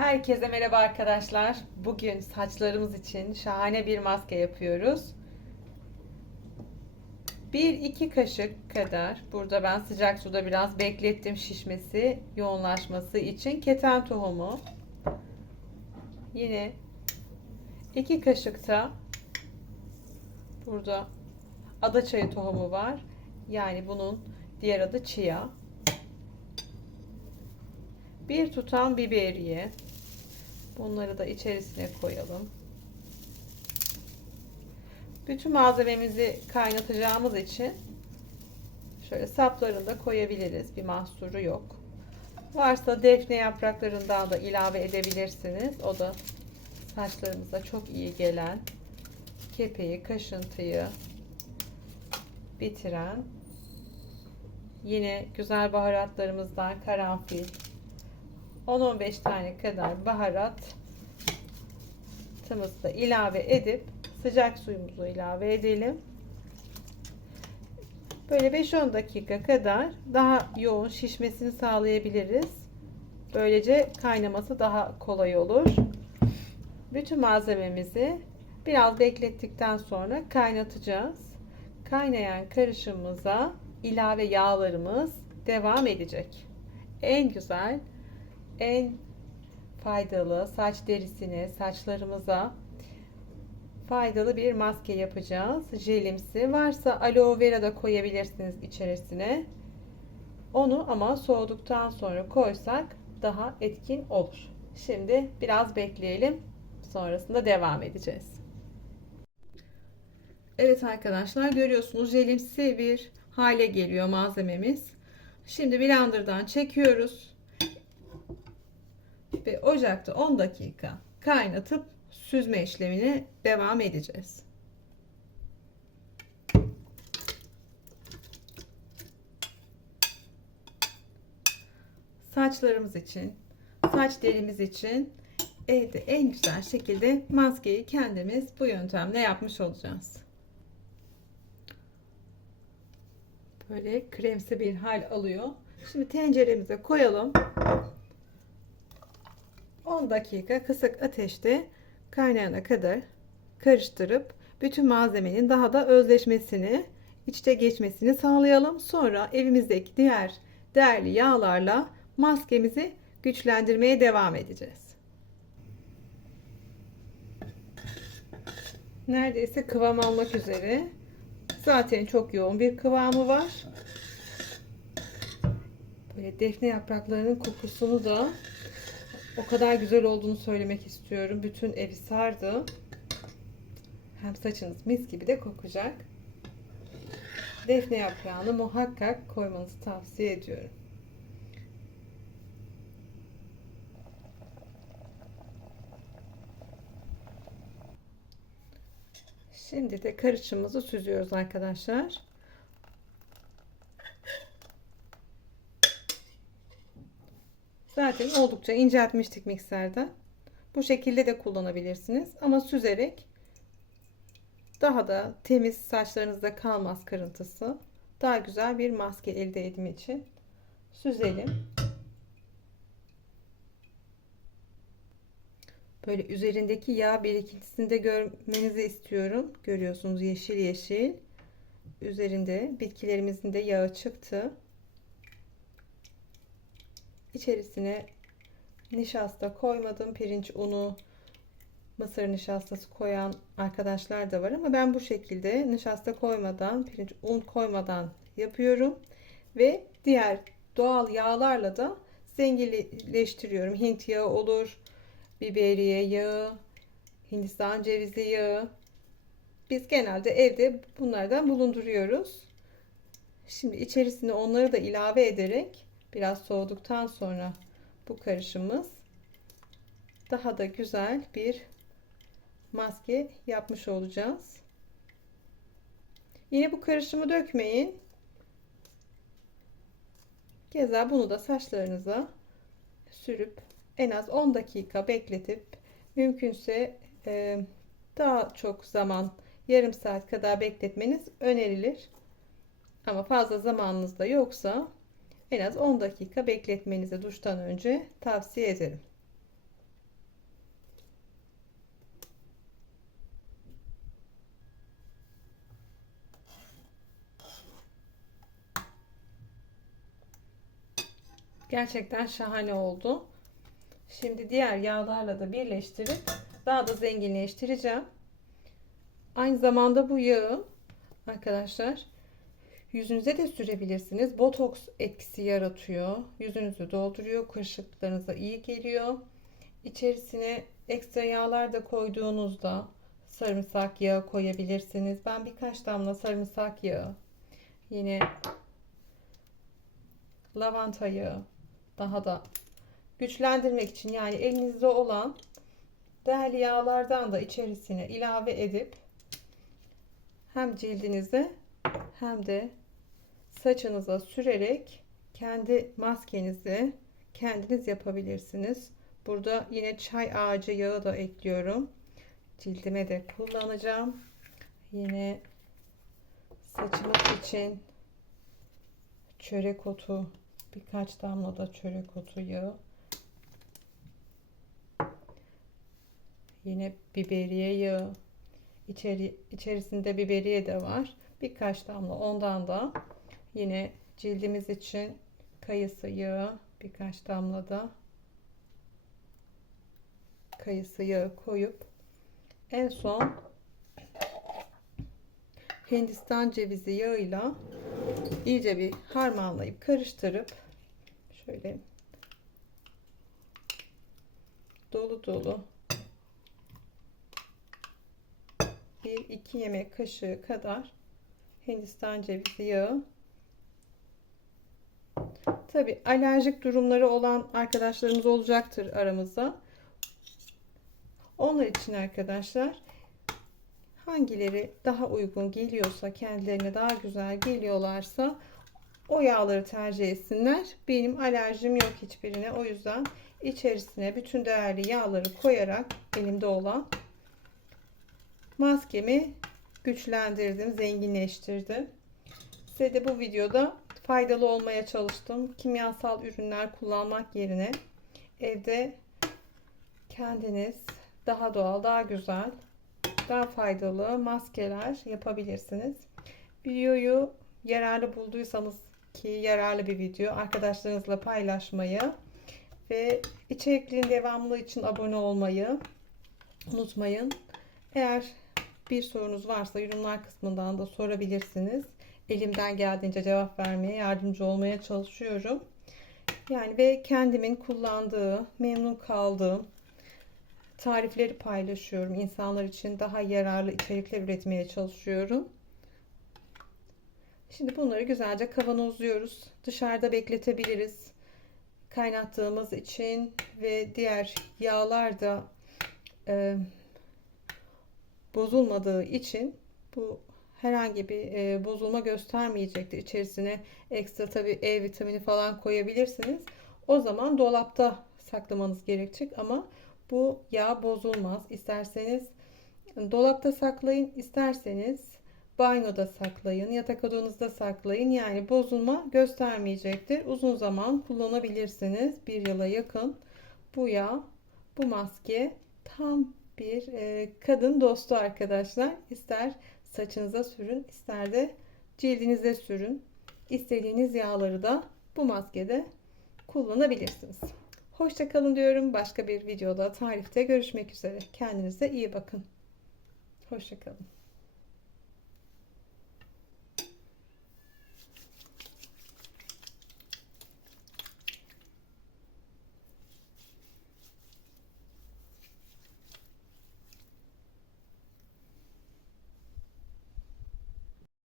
Herkese merhaba arkadaşlar. Bugün saçlarımız için şahane bir maske yapıyoruz. 1-2 kaşık kadar burada ben sıcak suda biraz beklettim şişmesi, yoğunlaşması için keten tohumu. Yine 2 kaşık da burada adaçayı tohumu var. Yani bunun diğer adı chia. Bir tutam biberiye. Bunları da içerisine koyalım. Bütün malzememizi kaynatacağımız için şöyle saplarını da koyabiliriz. Bir mahsuru yok. Varsa defne yapraklarından da ilave edebilirsiniz. O da saçlarımıza çok iyi gelen kepeği, kaşıntıyı bitiren yine güzel baharatlarımızdan karanfil, 10-15 tane kadar baharat da ilave edip sıcak suyumuzu ilave edelim. Böyle 5-10 dakika kadar daha yoğun şişmesini sağlayabiliriz. Böylece kaynaması daha kolay olur. Bütün malzememizi biraz beklettikten sonra kaynatacağız. Kaynayan karışımımıza ilave yağlarımız devam edecek. En güzel en faydalı saç derisine, saçlarımıza faydalı bir maske yapacağız. Jelimsi varsa aloe vera da koyabilirsiniz içerisine. Onu ama soğuduktan sonra koysak daha etkin olur. Şimdi biraz bekleyelim. Sonrasında devam edeceğiz. Evet arkadaşlar görüyorsunuz jelimsi bir hale geliyor malzememiz. Şimdi blenderdan çekiyoruz ve ocakta 10 dakika kaynatıp süzme işlemine devam edeceğiz. Saçlarımız için, saç derimiz için evde en güzel şekilde maskeyi kendimiz bu yöntemle yapmış olacağız. Böyle kremsi bir hal alıyor. Şimdi tenceremize koyalım. 10 dakika kısık ateşte kaynayana kadar karıştırıp bütün malzemenin daha da özleşmesini, içte geçmesini sağlayalım. Sonra evimizdeki diğer değerli yağlarla maskemizi güçlendirmeye devam edeceğiz. Neredeyse kıvam almak üzere. Zaten çok yoğun bir kıvamı var. Böyle defne yapraklarının kokusunu da o kadar güzel olduğunu söylemek istiyorum. Bütün evi sardı. Hem saçınız mis gibi de kokacak. Defne yaprağını muhakkak koymanızı tavsiye ediyorum. Şimdi de karışımımızı süzüyoruz arkadaşlar. Zaten oldukça inceltmiştik mikserden. Bu şekilde de kullanabilirsiniz. Ama süzerek daha da temiz saçlarınızda kalmaz kırıntısı. Daha güzel bir maske elde etme için süzelim. Böyle üzerindeki yağ birikintisini de görmenizi istiyorum. Görüyorsunuz yeşil yeşil. Üzerinde bitkilerimizin de yağı çıktı. İçerisine nişasta koymadım. Pirinç unu, mısır nişastası koyan arkadaşlar da var ama ben bu şekilde nişasta koymadan, pirinç un koymadan yapıyorum ve diğer doğal yağlarla da zenginleştiriyorum. Hint yağı olur, biberiye yağı, Hindistan cevizi yağı. Biz genelde evde bunlardan bulunduruyoruz. Şimdi içerisine onları da ilave ederek biraz soğuduktan sonra bu karışımımız daha da güzel bir maske yapmış olacağız. Yine bu karışımı dökmeyin. Keza bunu da saçlarınıza sürüp en az 10 dakika bekletip mümkünse e, daha çok zaman yarım saat kadar bekletmeniz önerilir. Ama fazla zamanınız da yoksa en az 10 dakika bekletmenizi duştan önce tavsiye ederim. Gerçekten şahane oldu. Şimdi diğer yağlarla da birleştirip daha da zenginleştireceğim. Aynı zamanda bu yağı arkadaşlar yüzünüze de sürebilirsiniz. Botoks etkisi yaratıyor. Yüzünüzü dolduruyor. Kırışıklıklarınıza iyi geliyor. İçerisine ekstra yağlar da koyduğunuzda sarımsak yağı koyabilirsiniz. Ben birkaç damla sarımsak yağı, yine lavanta yağı daha da güçlendirmek için yani elinizde olan değerli yağlardan da içerisine ilave edip hem cildinize hem de saçınıza sürerek kendi maskenizi kendiniz yapabilirsiniz. Burada yine çay ağacı yağı da ekliyorum. Cildime de kullanacağım. Yine saçımız için çörek otu birkaç damla da çörek otu yağı. Yine biberiye yağı. İçeri, içerisinde biberiye de var. Birkaç damla. Ondan da yine cildimiz için kayısı yağı birkaç damla da kayısı yağı koyup en son Hindistan cevizi yağıyla iyice bir harmanlayıp karıştırıp şöyle dolu dolu 1-2 yemek kaşığı kadar Hindistan cevizi yağı Tabi alerjik durumları olan arkadaşlarımız olacaktır aramızda. Onlar için arkadaşlar hangileri daha uygun geliyorsa kendilerine daha güzel geliyorlarsa o yağları tercih etsinler. Benim alerjim yok hiçbirine. O yüzden içerisine bütün değerli yağları koyarak elimde olan maskemi güçlendirdim, zenginleştirdim. Size de bu videoda faydalı olmaya çalıştım. Kimyasal ürünler kullanmak yerine evde kendiniz daha doğal, daha güzel, daha faydalı maskeler yapabilirsiniz. Videoyu yararlı bulduysanız ki yararlı bir video arkadaşlarınızla paylaşmayı ve içeriklerin devamlı için abone olmayı unutmayın. Eğer bir sorunuz varsa yorumlar kısmından da sorabilirsiniz. Elimden geldiğince cevap vermeye, yardımcı olmaya çalışıyorum. Yani ve kendimin kullandığı, memnun kaldığım tarifleri paylaşıyorum. İnsanlar için daha yararlı içerikler üretmeye çalışıyorum. Şimdi bunları güzelce kavanozluyoruz. Dışarıda bekletebiliriz. Kaynattığımız için ve diğer yağlar da e, bozulmadığı için bu herhangi bir e, bozulma göstermeyecektir. İçerisine ekstra tabi E vitamini falan koyabilirsiniz. O zaman dolapta saklamanız gerekecek ama bu yağ bozulmaz. İsterseniz dolapta saklayın, isterseniz banyoda saklayın, yatak odanızda saklayın. Yani bozulma göstermeyecektir. Uzun zaman kullanabilirsiniz. Bir yıla yakın bu yağ, bu maske tam bir e, kadın dostu arkadaşlar. İster saçınıza sürün, ister de cildinize sürün. İstediğiniz yağları da bu maskede kullanabilirsiniz. Hoşçakalın diyorum. Başka bir videoda tarifte görüşmek üzere. Kendinize iyi bakın. Hoşçakalın.